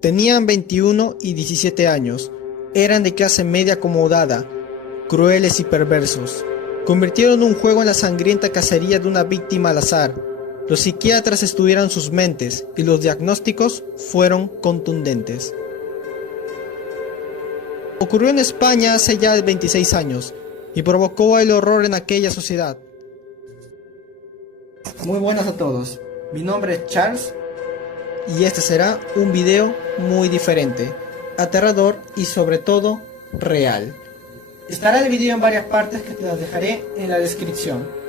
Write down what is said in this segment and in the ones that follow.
Tenían 21 y 17 años, eran de clase media acomodada, crueles y perversos. Convirtieron un juego en la sangrienta cacería de una víctima al azar. Los psiquiatras estudiaron sus mentes y los diagnósticos fueron contundentes. Ocurrió en España hace ya 26 años y provocó el horror en aquella sociedad. Muy buenas a todos, mi nombre es Charles y este será un video muy diferente, aterrador y sobre todo real. Estará el video en varias partes que te las dejaré en la descripción.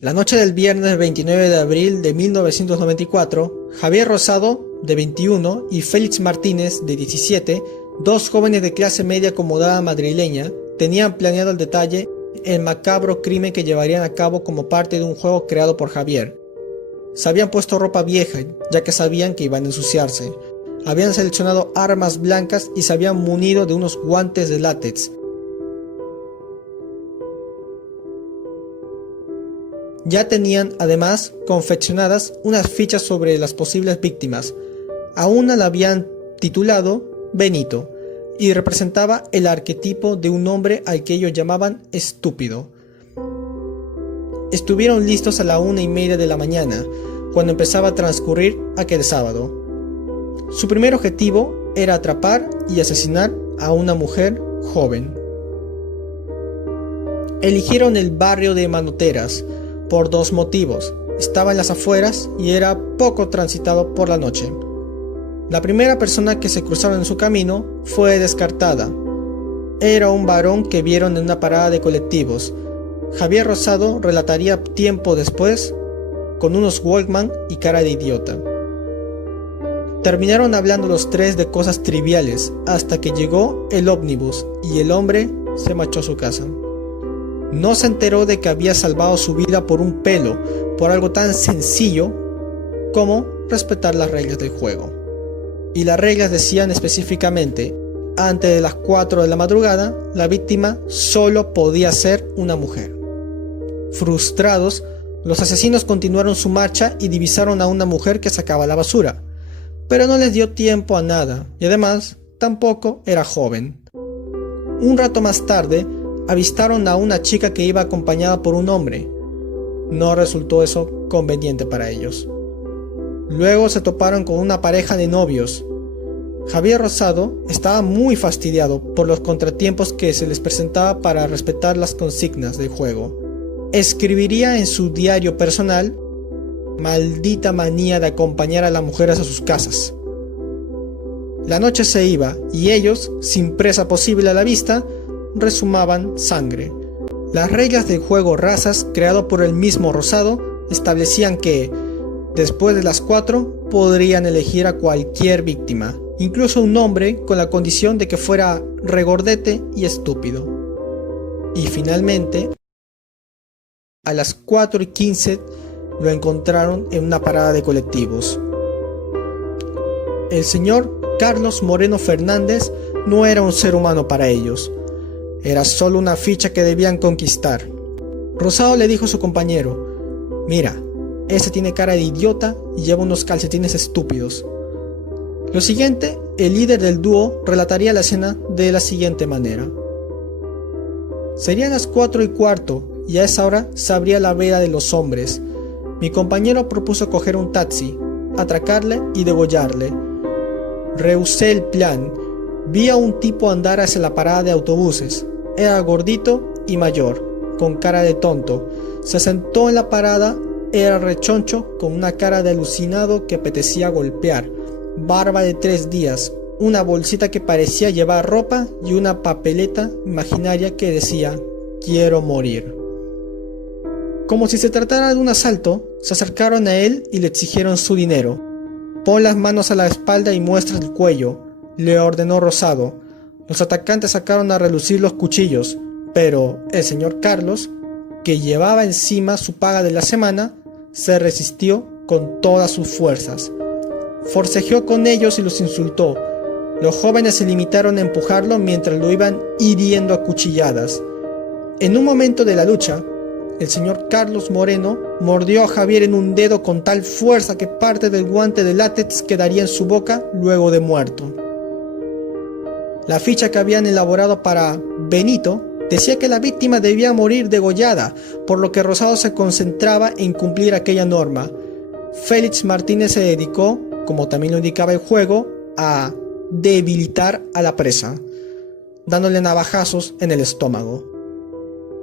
La noche del viernes 29 de abril de 1994, Javier Rosado, de 21, y Félix Martínez, de 17, dos jóvenes de clase media acomodada madrileña, tenían planeado al detalle el macabro crimen que llevarían a cabo como parte de un juego creado por Javier. Se habían puesto ropa vieja, ya que sabían que iban a ensuciarse. Habían seleccionado armas blancas y se habían munido de unos guantes de látex. Ya tenían, además, confeccionadas unas fichas sobre las posibles víctimas. A una la habían titulado Benito, y representaba el arquetipo de un hombre al que ellos llamaban estúpido. Estuvieron listos a la 1:30 de la mañana, cuando empezaba a transcurrir aquel sábado. Su primer objetivo era atrapar y asesinar a una mujer joven. Eligieron el barrio de Manoteras, por dos motivos: estaba en las afueras y era poco transitado por la noche. La primera persona que se cruzaron en su camino fue descartada. Era un varón que vieron en una parada de colectivos. Javier Rosado relataría tiempo después, con unos Walkman y cara de idiota. Terminaron hablando los tres de cosas triviales, hasta que llegó el ómnibus y el hombre se marchó a su casa. No se enteró de que había salvado su vida por un pelo, por algo tan sencillo como respetar las reglas del juego. Y las reglas decían específicamente: antes de las 4 de la madrugada, la víctima solo podía ser una mujer. Frustrados, los asesinos continuaron su marcha y divisaron a una mujer que sacaba la basura, pero no les dio tiempo a nada, y además tampoco era joven. Un rato más tarde, avistaron a una chica que iba acompañada por un hombre. No resultó eso conveniente para ellos. Luego se toparon con una pareja de novios. Javier Rosado estaba muy fastidiado por los contratiempos que se les presentaba para respetar las consignas del juego. Escribiría en su diario personal: maldita manía de acompañar a las mujeres a sus casas. La noche se iba y ellos, sin presa posible a la vista, resumaban sangre. Las reglas del juego Razas, creado por el mismo Rosado, establecían que, después de las 4, podrían elegir a cualquier víctima, incluso un hombre, con la condición de que fuera regordete y estúpido. Y finalmente, a las 4:15, lo encontraron en una parada de colectivos. El señor Carlos Moreno Fernández no era un ser humano para ellos. Era solo una ficha que debían conquistar. Rosado le dijo a su compañero: mira, ese tiene cara de idiota y lleva unos calcetines estúpidos. Lo siguiente, el líder del dúo relataría la escena de la siguiente manera: serían las 4:15 y a esa hora se abría la veda de los hombres. Mi compañero propuso coger un taxi, atracarle y degollarle. Rehusé el plan. Vi a un tipo andar hacia la parada de autobuses. Era gordito y mayor, con cara de tonto. Se sentó en la parada, era rechoncho, con una cara de alucinado que apetecía golpear. Barba de 3 días, una bolsita que parecía llevar ropa y una papeleta imaginaria que decía: quiero morir. Como si se tratara de un asalto, se acercaron a él y le exigieron su dinero. Pon las manos a la espalda y muestra el cuello, le ordenó Rosado. Los atacantes sacaron a relucir los cuchillos, pero el señor Carlos, que llevaba encima su paga de la semana, se resistió con todas sus fuerzas. Forcejeó con ellos y los insultó. Los jóvenes se limitaron a empujarlo mientras lo iban hiriendo a cuchilladas. En un momento de la lucha, el señor Carlos Moreno mordió a Javier en un dedo con tal fuerza que parte del guante de látex quedaría en su boca luego de muerto. La ficha que habían elaborado para Benito decía que la víctima debía morir degollada, por lo que Rosado se concentraba en cumplir aquella norma. Félix Martínez se dedicó, como también lo indicaba el juego, a debilitar a la presa, dándole navajazos en el estómago.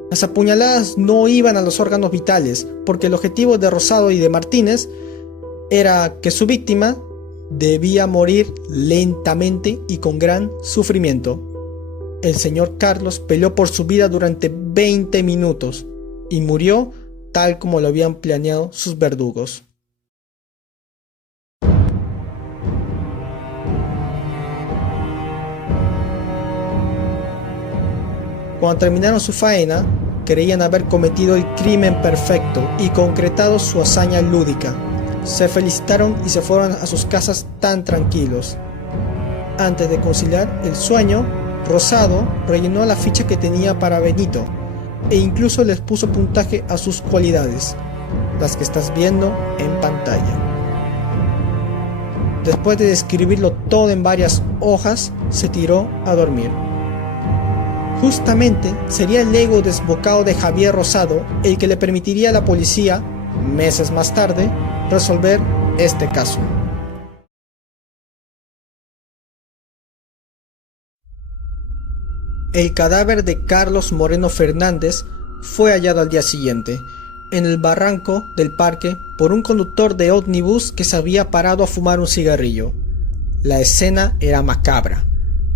Las apuñaladas no iban a los órganos vitales, porque el objetivo de Rosado y de Martínez era que su víctima debía morir lentamente y con gran sufrimiento. El señor Carlos peleó por su vida durante 20 minutos y murió tal como lo habían planeado sus verdugos. Cuando terminaron su faena, creían haber cometido el crimen perfecto y concretado su hazaña lúdica. Se felicitaron y se fueron a sus casas tan tranquilos. Antes de conciliar el sueño, Rosado rellenó la ficha que tenía para Benito e incluso les puso puntaje a sus cualidades, las que estás viendo en pantalla. Después de describirlo todo en varias hojas, se tiró a dormir. Justamente sería el ego desbocado de Javier Rosado el que le permitiría a la policía, meses más tarde, resolver este caso. El cadáver de Carlos Moreno Fernández fue hallado al día siguiente, en el barranco del parque, por un conductor de ómnibus que se había parado a fumar un cigarrillo. La escena era macabra.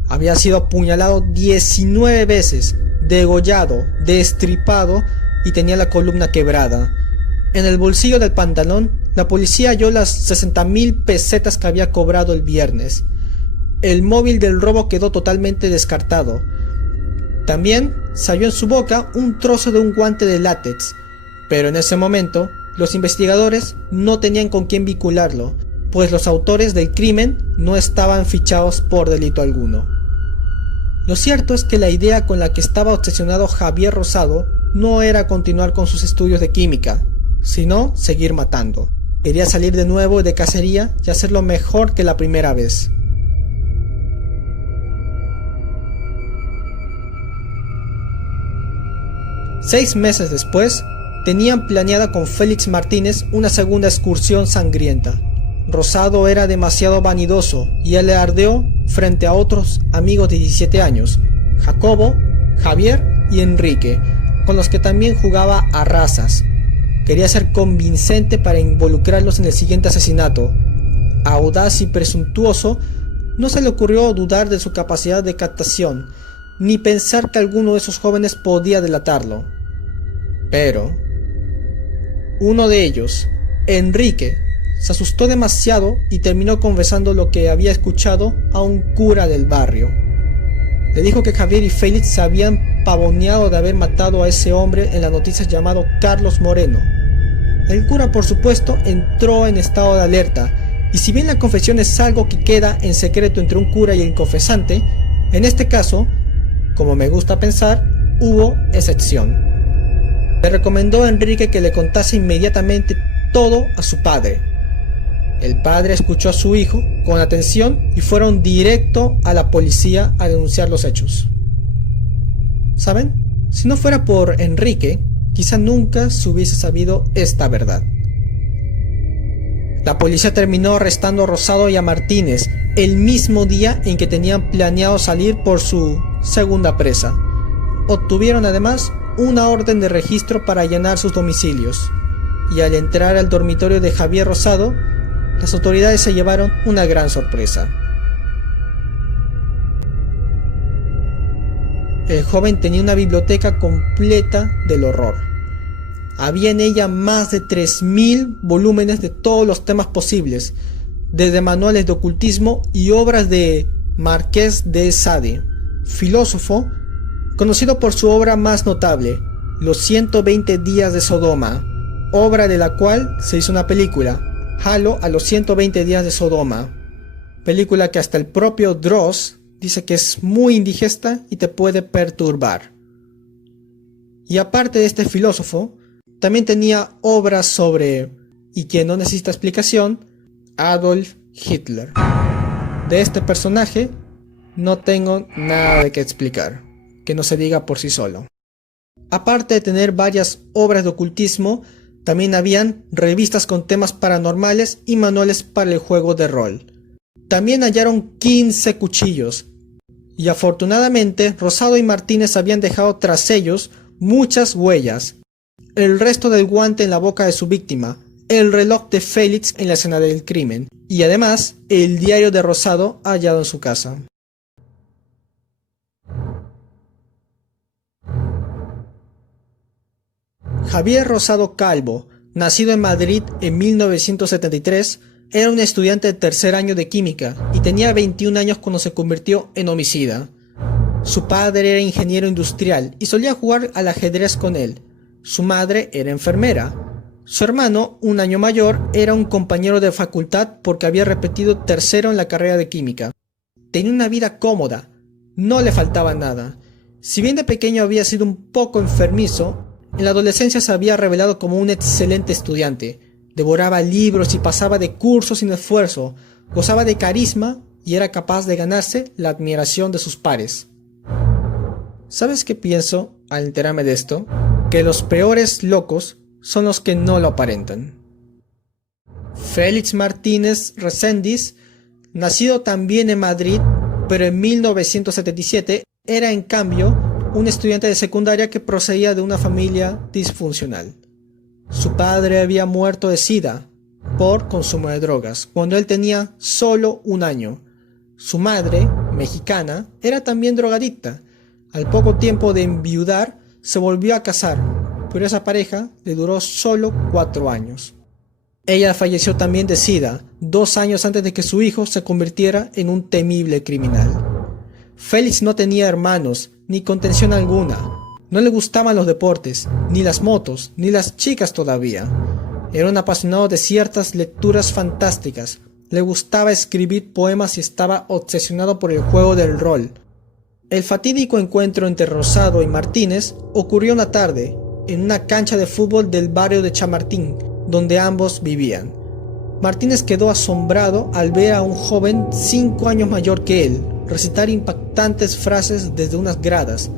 Había sido apuñalado 19 veces, degollado, destripado y tenía la columna quebrada. En el bolsillo del pantalón, la policía halló las 60.000 pesetas que había cobrado el viernes. El móvil del robo quedó totalmente descartado. También se halló en su boca un trozo de un guante de látex, pero en ese momento los investigadores no tenían con quién vincularlo, pues los autores del crimen no estaban fichados por delito alguno. Lo cierto es que la idea con la que estaba obsesionado Javier Rosado no era continuar con sus estudios de química, sino seguir matando. Quería salir de nuevo de cacería y hacerlo mejor que la primera vez. Seis meses después, tenían planeada con Félix Martínez una segunda excursión sangrienta. Rosado era demasiado vanidoso y alardeó frente a otros amigos de 17 años, Jacobo, Javier y Enrique, con los que también jugaba a razas. Quería ser convincente para involucrarlos en el siguiente asesinato. Audaz y presuntuoso, no se le ocurrió dudar de su capacidad de captación, ni pensar que alguno de esos jóvenes podía delatarlo. Pero uno de ellos, Enrique, se asustó demasiado y terminó confesando lo que había escuchado a un cura del barrio. Le dijo que Javier y Félix se habían pavoneado de haber matado a ese hombre en las noticias llamado Carlos Moreno. El cura, por supuesto, entró en estado de alerta, y si bien la confesión es algo que queda en secreto entre un cura y el confesante, en este caso, como me gusta pensar, hubo excepción. Le recomendó a Enrique que le contase inmediatamente todo a su padre. El padre escuchó a su hijo con atención y fueron directo a la policía a denunciar los hechos. ¿Saben? Si no fuera por Enrique, quizá nunca se hubiese sabido esta verdad. La policía terminó arrestando a Rosado y a Martínez el mismo día en que tenían planeado salir por su segunda presa. Obtuvieron además una orden de registro para allanar sus domicilios, y al entrar al dormitorio de Javier Rosado, las autoridades se llevaron una gran sorpresa. El joven tenía una biblioteca completa del horror. Había en ella más de 3.000 volúmenes de todos los temas posibles, desde manuales de ocultismo y obras de Marqués de Sade, filósofo conocido por su obra más notable, Los 120 días de Sodoma, obra de la cual se hizo una película, Halo a los 120 días de Sodoma, película que hasta el propio Dross dice que es muy indigesta y te puede perturbar. Y aparte de este filósofo, también tenía obras sobre, y quien no necesita explicación, Adolf Hitler. De este personaje no tengo nada de qué explicar, que no se diga por sí solo. Aparte de tener varias obras de ocultismo, también habían revistas con temas paranormales y manuales para el juego de rol. También hallaron 15 cuchillos, y afortunadamente Rosado y Martínez habían dejado tras ellos muchas huellas. El resto del guante en la boca de su víctima, el reloj de Félix en la escena del crimen, y además el diario de Rosado hallado en su casa. Javier Rosado Calvo, nacido en Madrid en 1973, era un estudiante de tercer año de química y tenía 21 años cuando se convirtió en homicida. Su padre era ingeniero industrial y solía jugar al ajedrez con él. Su madre era enfermera. Su hermano, un año mayor, era un compañero de facultad porque había repetido tercero en la carrera de química. Tenía una vida cómoda, no le faltaba nada. Si bien de pequeño había sido un poco enfermizo, en la adolescencia se había revelado como un excelente estudiante. Devoraba libros y pasaba de curso sin esfuerzo, gozaba de carisma y era capaz de ganarse la admiración de sus pares. ¿Sabes qué pienso al enterarme de esto? Que los peores locos son los que no lo aparentan. Félix Martínez Reséndiz, nacido también en Madrid, pero en 1977, era en cambio un estudiante de secundaria que procedía de una familia disfuncional. Su padre había muerto de SIDA por consumo de drogas cuando él tenía solo un año. Su madre, mexicana, era también drogadicta. Al poco tiempo de enviudar, se volvió a casar, pero esa pareja le duró solo 4 años. Ella falleció también de SIDA 2 años antes de que su hijo se convirtiera en un temible criminal. Félix no tenía hermanos, ni contención alguna. No le gustaban los deportes, ni las motos, ni las chicas todavía. Era un apasionado de ciertas lecturas fantásticas. Le gustaba escribir poemas y estaba obsesionado por el juego del rol. El fatídico encuentro entre Rosado y Martínez ocurrió una tarde, en una cancha de fútbol del barrio de Chamartín, donde ambos vivían. Martínez quedó asombrado al ver a un joven 5 años mayor que él recitar impactantes frases desde unas gradas.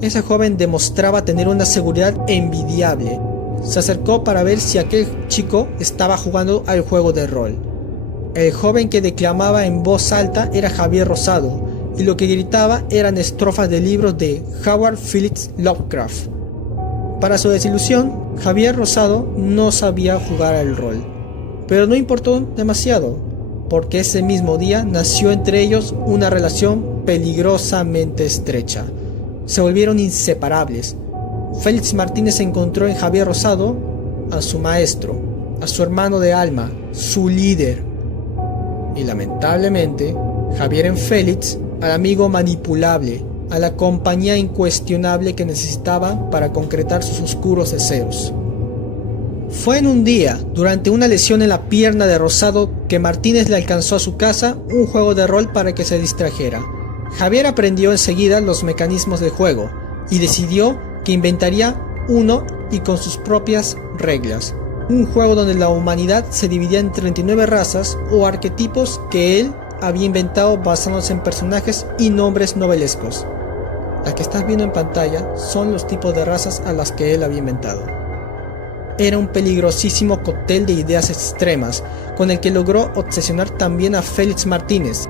Ese joven demostraba tener una seguridad envidiable. Se acercó para ver si aquel chico estaba jugando al juego de rol. El joven que declamaba en voz alta era Javier Rosado, y lo que gritaba eran estrofas de libros de Howard Phillips Lovecraft. Para su desilusión, Javier Rosado no sabía jugar al rol, pero no importó demasiado, porque ese mismo día nació entre ellos una relación peligrosamente estrecha. Se volvieron inseparables. Félix Martínez encontró en Javier Rosado a su maestro, a su hermano de alma, su líder. Y lamentablemente, Javier en Félix al amigo manipulable, a la compañía incuestionable que necesitaba para concretar sus oscuros deseos. Fue en un día, durante una lesión en la pierna de Rosado, que Martínez le alcanzó a su casa un juego de rol para que se distrajera. Javier aprendió enseguida los mecanismos del juego y decidió que inventaría uno y con sus propias reglas. Un juego donde la humanidad se dividía en 39 razas o arquetipos que él había inventado basándose en personajes y nombres novelescos. Las que estás viendo en pantalla son los tipos de razas a las que él había inventado. Era un peligrosísimo cóctel de ideas extremas, con el que logró obsesionar también a Félix Martínez.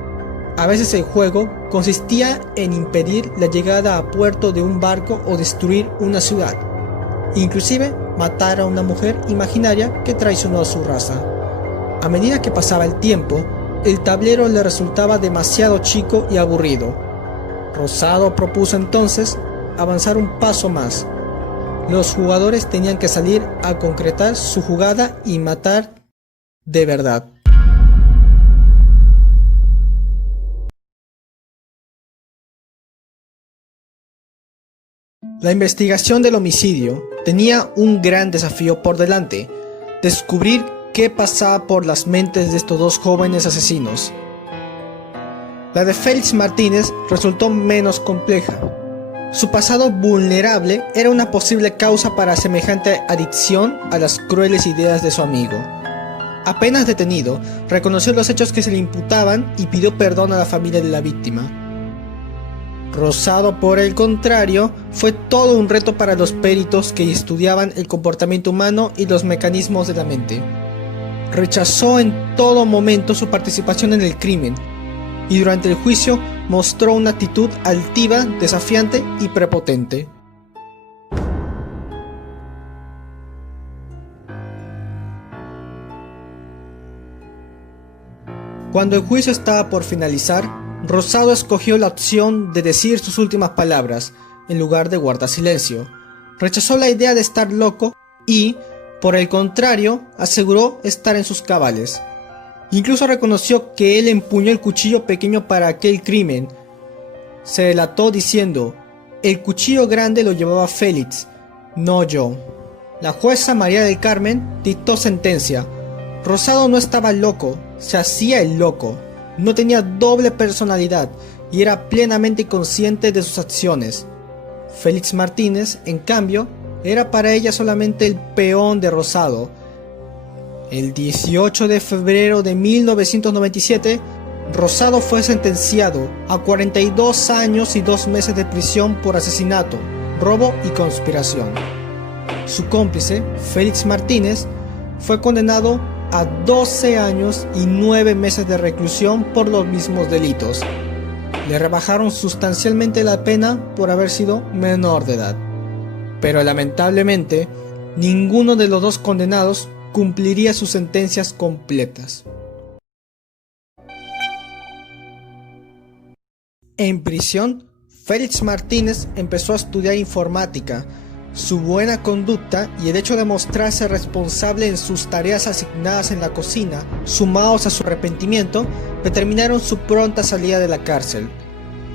A veces el juego consistía en impedir la llegada a puerto de un barco o destruir una ciudad. Inclusive matar a una mujer imaginaria que traicionó a su raza. A medida que pasaba el tiempo, el tablero le resultaba demasiado chico y aburrido. Rosado propuso entonces avanzar un paso más. Los jugadores tenían que salir a concretar su jugada y matar de verdad. La investigación del homicidio tenía un gran desafío por delante: descubrir qué pasaba por las mentes de estos dos jóvenes asesinos. La de Félix Martínez resultó menos compleja. Su pasado vulnerable era una posible causa para semejante adicción a las crueles ideas de su amigo. Apenas detenido, reconoció los hechos que se le imputaban y pidió perdón a la familia de la víctima. Rosado, por el contrario, fue todo un reto para los peritos que estudiaban el comportamiento humano y los mecanismos de la mente. Rechazó en todo momento su participación en el crimen y durante el juicio mostró una actitud altiva, desafiante y prepotente. Cuando el juicio estaba por finalizar, Rosado escogió la opción de decir sus últimas palabras, en lugar de guardar silencio. Rechazó la idea de estar loco y, por el contrario, aseguró estar en sus cabales. Incluso reconoció que él empuñó el cuchillo pequeño para aquel crimen. Se delató diciendo: el cuchillo grande lo llevaba Félix, no yo. La jueza María del Carmen dictó sentencia. Rosado no estaba loco, se hacía el loco. No tenía doble personalidad y era plenamente consciente de sus acciones. Félix Martínez, en cambio, era para ella solamente el peón de Rosado. El 18 de febrero de 1997, Rosado fue sentenciado a 42 años y 2 meses de prisión por asesinato, robo y conspiración. Su cómplice, Félix Martínez, fue condenado a 12 años y 9 meses de reclusión por los mismos delitos. Le rebajaron sustancialmente la pena por haber sido menor de edad. Pero lamentablemente, ninguno de los dos condenados cumpliría sus sentencias completas. En prisión, Félix Martínez empezó a estudiar informática. Su buena conducta y el hecho de mostrarse responsable en sus tareas asignadas en la cocina, sumados a su arrepentimiento, determinaron su pronta salida de la cárcel.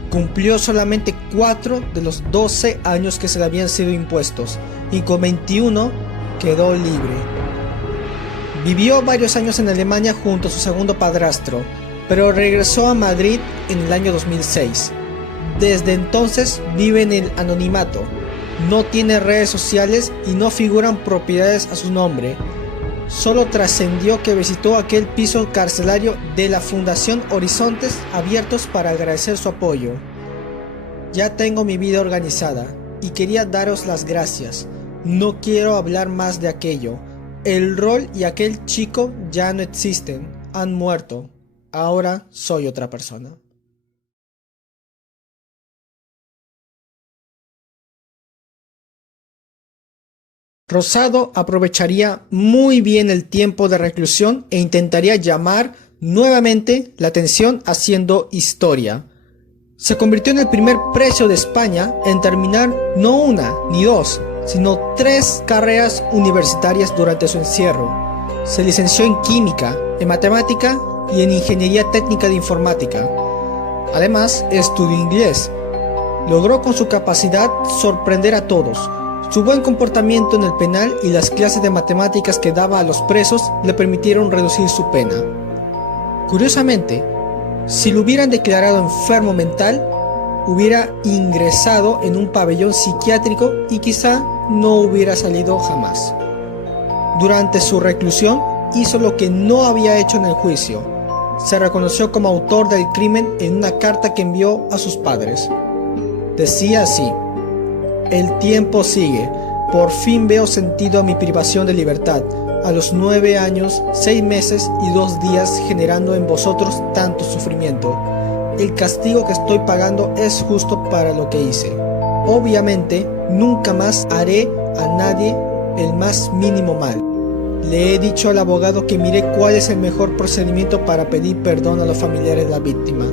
Cumplió solamente 4 de los 12 años que se le habían sido impuestos, y con 21 quedó libre. Vivió varios años en Alemania junto a su segundo padrastro, pero regresó a Madrid en el año 2006. Desde entonces vive en el anonimato. No tiene redes sociales y no figuran propiedades a su nombre. Solo trascendió que visitó aquel piso carcelario de la Fundación Horizontes Abiertos para agradecer su apoyo. Ya tengo mi vida organizada y quería daros las gracias. No quiero hablar más de aquello. El rol y aquel chico ya no existen, han muerto. Ahora soy otra persona. Rosado aprovecharía muy bien el tiempo de reclusión e intentaría llamar nuevamente la atención haciendo historia. Se convirtió en el primer preso de España en terminar no una ni dos, sino 3 carreras universitarias durante su encierro. Se licenció en química, en matemática y en ingeniería técnica de informática. Además, estudió inglés. Logró con su capacidad sorprender a todos. Su buen comportamiento en el penal y las clases de matemáticas que daba a los presos le permitieron reducir su pena. Curiosamente, si lo hubieran declarado enfermo mental, hubiera ingresado en un pabellón psiquiátrico y quizá no hubiera salido jamás. Durante su reclusión hizo lo que no había hecho en el juicio. Se reconoció como autor del crimen en una carta que envió a sus padres. Decía así: el tiempo sigue, por fin veo sentido a mi privación de libertad, a los 9 años, 6 meses y 2 días generando en vosotros tanto sufrimiento. El castigo que estoy pagando es justo para lo que hice. Obviamente, nunca más haré a nadie el más mínimo mal. Le he dicho al abogado que mire cuál es el mejor procedimiento para pedir perdón a los familiares de la víctima.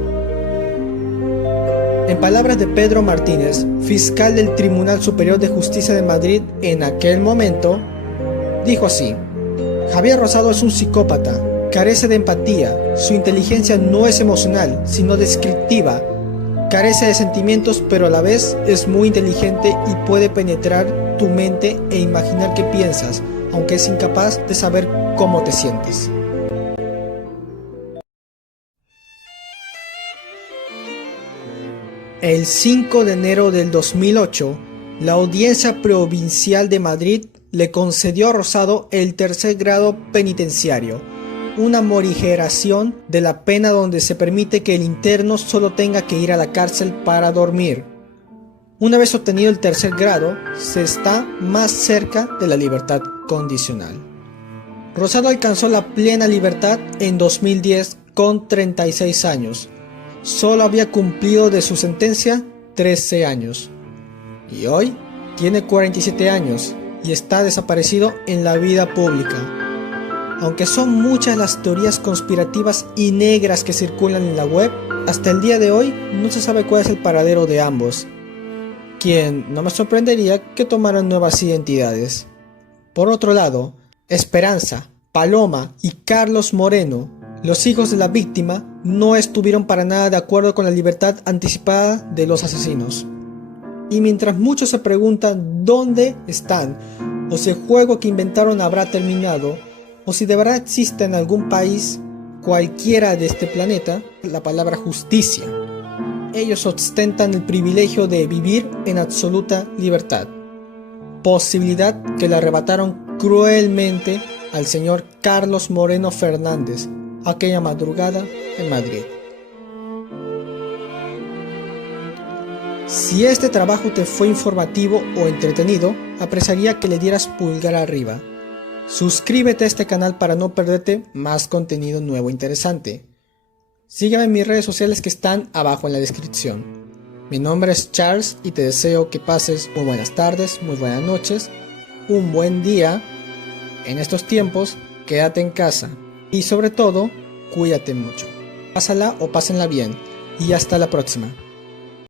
En palabras de Pedro Martínez, fiscal del Tribunal Superior de Justicia de Madrid en aquel momento, dijo así: Javier Rosado es un psicópata, carece de empatía, su inteligencia no es emocional, sino descriptiva, carece de sentimientos pero a la vez es muy inteligente y puede penetrar tu mente e imaginar qué piensas, aunque es incapaz de saber cómo te sientes. El 5 de enero del 2008, la Audiencia Provincial de Madrid le concedió a Rosado el tercer grado penitenciario, una morigeración de la pena donde se permite que el interno solo tenga que ir a la cárcel para dormir. Una vez obtenido el tercer grado, se está más cerca de la libertad condicional. Rosado alcanzó la plena libertad en 2010 con 36 años. Solo había cumplido de su sentencia 13 años. Y hoy tiene 47 años y está desaparecido en la vida pública. Aunque son muchas las teorías conspirativas y negras que circulan en la web, hasta el día de hoy no se sabe cuál es el paradero de ambos, quien no me sorprendería que tomaran nuevas identidades. Por otro lado, Esperanza, Paloma y Carlos Moreno, los hijos de la víctima, no estuvieron para nada de acuerdo con la libertad anticipada de los asesinos. Y mientras muchos se preguntan dónde están, o si el juego que inventaron habrá terminado, o si de verdad existe en algún país, cualquiera de este planeta, la palabra justicia, ellos ostentan el privilegio de vivir en absoluta libertad, posibilidad que le arrebataron cruelmente al señor Carlos Moreno Fernández aquella madrugada en Madrid. Si este trabajo te fue informativo o entretenido, apreciaría que le dieras pulgar arriba. Suscríbete a este canal para no perderte más contenido nuevo e interesante. Sígueme en mis redes sociales que están abajo en la descripción. Mi nombre es Charles y te deseo que pases muy buenas tardes, muy buenas noches, un buen día. En estos tiempos, quédate en casa y sobre todo, cuídate mucho. Pásala o pásenla bien y hasta la próxima.